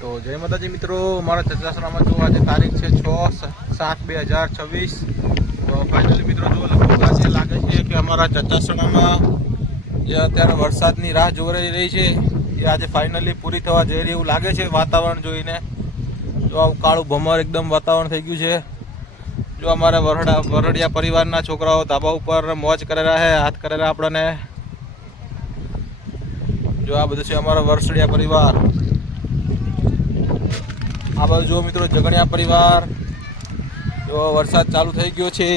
તો જય માતાજી મિત્રો, મારા ચચાસરામાં જો આજે તારીખ છે 6/7/2026। તો ફાઇનલી મિત્રો જો લગભગ આજે લાગે છે કે અમારા ચચાસરામાં જે અત્યારે વરસાદની રાહ જોઈ રહી છે એ આજે ફાઇનલી પૂરી થવા જઈ રહી એવું લાગે છે વાતાવરણ જોઈને। જો આવું કાળું ભમર એકદમ વાતાવરણ થઈ ગયું છે। જો અમારા વરડિયા પરિવારના છોકરાઓ ધાબા ઉપર મોજ કરેલા છે, હાથ કરેલા આપણને। જો આ બધું છે અમારો વરસડિયા પરિવાર। આ બાજુ જો મિત્રો જગણિયા પરિવાર। જો વરસાદ ચાલુ થઈ ગયો છે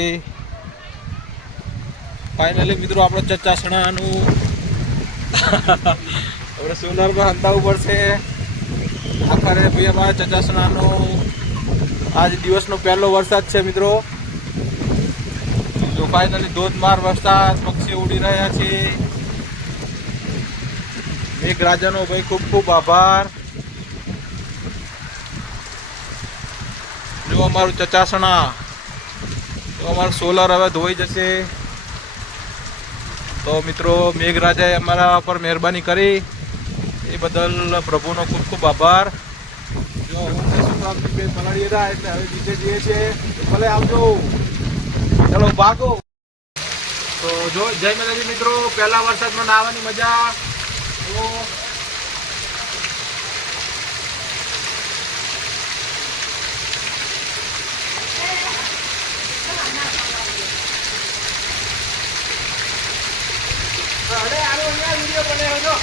ફાઇનલી મિત્રો આપણો ચચાસણાનું આપણે સોનારમાં હંતાવવું પડશે આખરે ભાઈ અમારા ચચાસણાનો આજ દિવસનો પહેલો વરસાદ છે મિત્રો। જો ફાઇનલી ધોધમાર વરસાદ, પક્ષીઓ ઉડી રહ્યા છે। મેઘરાજાનો ભાઈ ખૂબ ખૂબ આભાર। જો અમારું ચચાસણા, જો અમારું સોલર હવે ધોઈ જશે તો મિત્રો મેઘરાજાએ અમારા પર મહેરબાની કરી એ બદલ પ્રભુનો ખૂબ ખૂબ આભાર। જો પલાળી હતા એટલે હવે નીચે જઈએ છીએ, ભલે આવજો, ચલો ભાગો। તો જો જય માતાજી મિત્રો, પહેલા વરસાદમાં નાહવાની મજા। તો અરે આરો અહીંયા વિડિયો બનાવ્યો જો।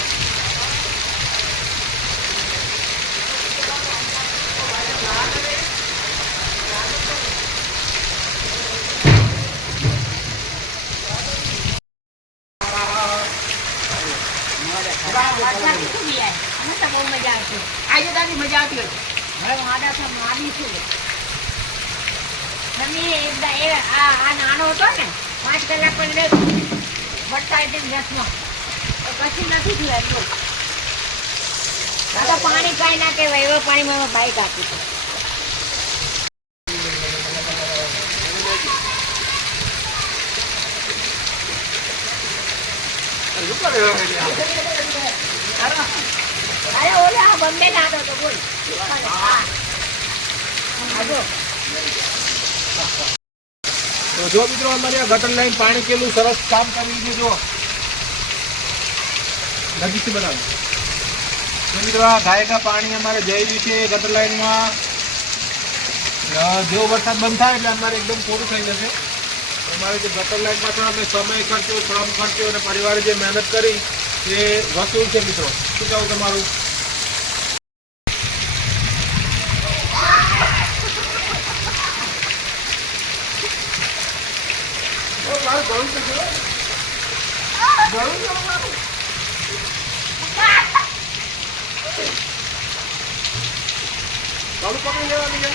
નાનો હતો ને 5 કલાક પણ વરસાદ ગેસમાં પછી નથી થયું। દાદા પાણી કઈ ના કહેવાય એવા પાણીમાં બાઈક આપી છે। અરે ઓલે આ બંને નાતો તો બોલ। તો જો મિત્રો અમારી આ ગટર લાઈન પાણી કેલું સરસ કામ કરી છે। જો નજીકથી બનાવ્યું તો મિત્રો આ ગાયકા પાણી અમારે જઈ રહ્યું છે ગટર લાઈનમાં। જેવો વરસાદ બંધ થાય એટલે અમારે એકદમ પૂરું થઈ જશે। અમારે જે ગટર લાઈન પાછળ અમે સમય ખર્ચ્યો, શ્રમ ખર્ચ્યો અને પરિવારે જે મહેનત કરી એ વસૂલ છે મિત્રો। શું કહેવું તમારું? ચાલુ પકડી લેવાની છે।